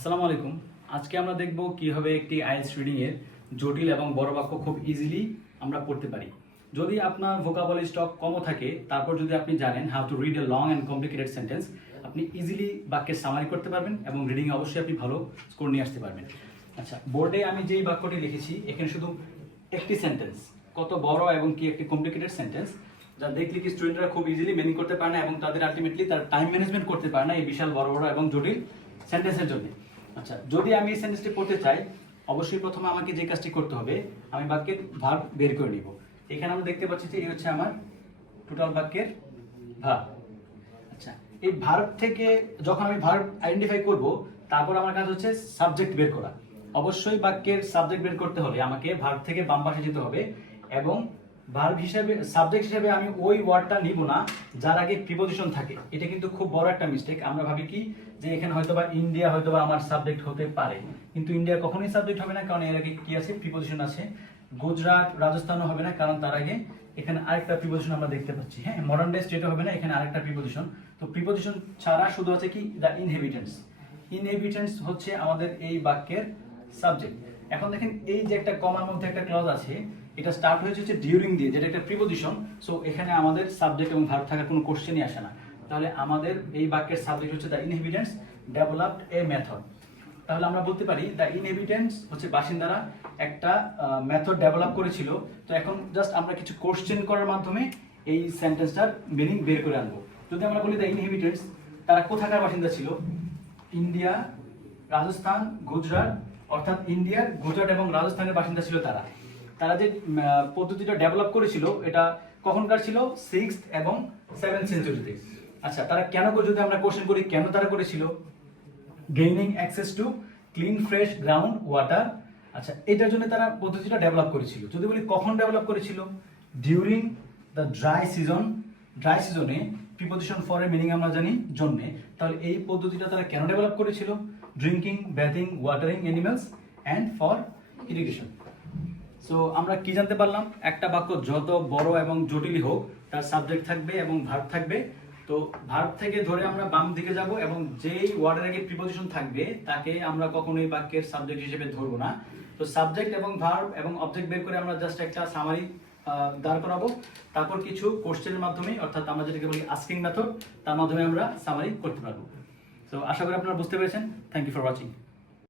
আসসালামু আলাইকুম। আজকে আমরা দেখব কীভাবে একটি আইএলস রিডিং এর জটিল এবং বড় বাক্য খুব ইজিলি আমরা পড়তে পারি। যদি আপনার ভোকাবলি স্টক কমও থাকে, তারপর যদি আপনি জানেন how to read a long and complicated sentence আপনি ইজিলি বাক্যের সামারি করতে পারবেন এবং রিডিং এ অবশ্যই আপনি ভালো স্কোর নিয়ে আসতে পারবেন। আচ্ছা বোর্ডে আমি যেই বাক্যটি লিখেছি, এখানে শুধু একটি সেন্টেন্স কত বড় এবং কি একটি কমপ্লিকেটেড সেন্টেন্স যা দেখলে কি স্টুডেন্টরা খুব ইজিলি মেনিং করতে পারে না এবং তাদের আলটিমেটলি তার টাইম ম্যানেজমেন্ট করতে পারে না এই বিশাল বড় বড় এবং জটিল সেন্টেন্সের জন্য। আচ্ছা যদি আমি এই সেন্টেন্সটি পড়তে চাই, অবশ্যই প্রথমে আমাকে যে কাজটি করতে হবে, আমি বাক্যের ভার্ব বের করে নিব। এখানে আমরা দেখতে পাচ্ছি যে এই হচ্ছে আমার টোটাল বাক্যের ভার্ব আচ্ছা এই ভার্ব থেকে যখন আমি ভার্ব আইডেন্টিফাই করব, তারপর আমার কাজ হচ্ছে সাবজেক্ট বের করা। অবশ্যই বাক্যের সাবজেক্ট বের করতে হলে আমাকে ভার্ব থেকে বাম পাশে যেতে হবে এবং ভার্ব হিসেবে সাবজেক্ট হিসেবে আমি ওই ওয়ার্ডটা নিব না, যার আগে প্রিপোজিশন থাকে। এটা কিন্তু খুব বড় একটা মিস্টেক আমরা ভাবি কি? যে এখানে হয়তো বা ইন্ডিয়া হয়তো বা আমার সাবজেক্ট হতে পারে। কিন্তু ইন্ডিয়া কখনোই সাবজেক্ট হবে না, কারণ এর আগে কি আছে? প্রিপোজিশন আছে। গুজরাট রাজস্থানও হবে না, কারণ তার আগে এখানে আরেকটা প্রিপোজিশন আমরা দেখতে পাচ্ছি। হ্যাঁ মডার্ন ডে স্টেটও হবে না, এখানে আরেকটা প্রিপোজিশন তো প্রিপোজিশন ছাড়া শুধু আছে কি? দ্য ইনহেবিটেন্স ইনহেবিটেন্স হচ্ছে আমাদের এই বাক্যের সাবজেক্ট এখন দেখেন, এই যে একটা কমার মধ্যে একটা ক্লজ আছে এটা স্টার্ট হয়েছে হচ্ছে ডিউরিং দিয়ে, যেটা একটা প্রিপোজিশন সো এখানে আমাদের সাবজেক্ট এবং ভার্ব থাকার কোনো কোশ্চেনই আসে না। তাহলে আমাদের এই বাক্যের সাবজেক্ট হচ্ছে the inheritance developed a method তাহলে আমরা বলতে পারি দ্য ইনহেবিটেন্স হচ্ছে বাসিন্দারা একটা মেথড ডেভেলপ করেছিল। তো এখন জাস্ট আমরা কিছু কোশ্চেন করার মাধ্যমে এই সেন্টেন্সটার মিনিং বের করে আনব। যদি আমরা বলি দ্য ইনহেবিটেন্স তারা কোথাকার বাসিন্দা ছিল? ইন্ডিয়া, রাজস্থান, গুজরাট, অর্থাৎ ইন্ডিয়ার, গুজরাট এবং রাজস্থানের বাসিন্দা ছিল তারা। তারা যে পদ্ধতিটা ডেভেলপ করেছিল, এটা কখনকার ছিল? সিক্স এবং সেভেন সেঞ্চুরিতে আচ্ছা তারা কেন যদি আমরা কোশ্চেন করি, কেন তারা করেছিল? Gaining access to clean fresh ground water আচ্ছা এটার জন্য তারা পদ্ধতিটা ডেভেলপ করেছিল। যদি বলি কখন ডেভেলপ করেছিল? During the dry season dry সিজনে প্রিপোজিশন ফর এর মিনিং আমরা জানি জন্যে। তাহলে এই পদ্ধতিটা তারা কেন ডেভেলপ করেছিল? Drinking bathing watering animals and for irrigation so আমরা কি জানতে পারলাম? একটা বাক্য যত বড় এবং জটিলই হোক, তার সাবজেক্ট থাকবে এবং ভার্ব থাকবে। তো ভার্ব থেকে ধরে আমরা বাম দিকে যাব এবং যেই ওয়ার্ডের আগে প্রিপোজিশন থাকবে, তাকে আমরা কখনোই বাক্যের সাবজেক্ট হিসেবে ধরবো না। তো সাবজেক্ট এবং ভার্ব এবং অবজেক্ট বের করে আমরা জাস্ট একটা সামারি দাঁড় করাবো। তারপর কিছু কোশ্চেনের মাধ্যমে অর্থাৎ আমরা যেটাকে বলি আস্কিং মেথড তার মাধ্যমে আমরা সামারি করতে পারব। তো আশা করি আপনারা বুঝতে পেরেছেন। Thank you for watching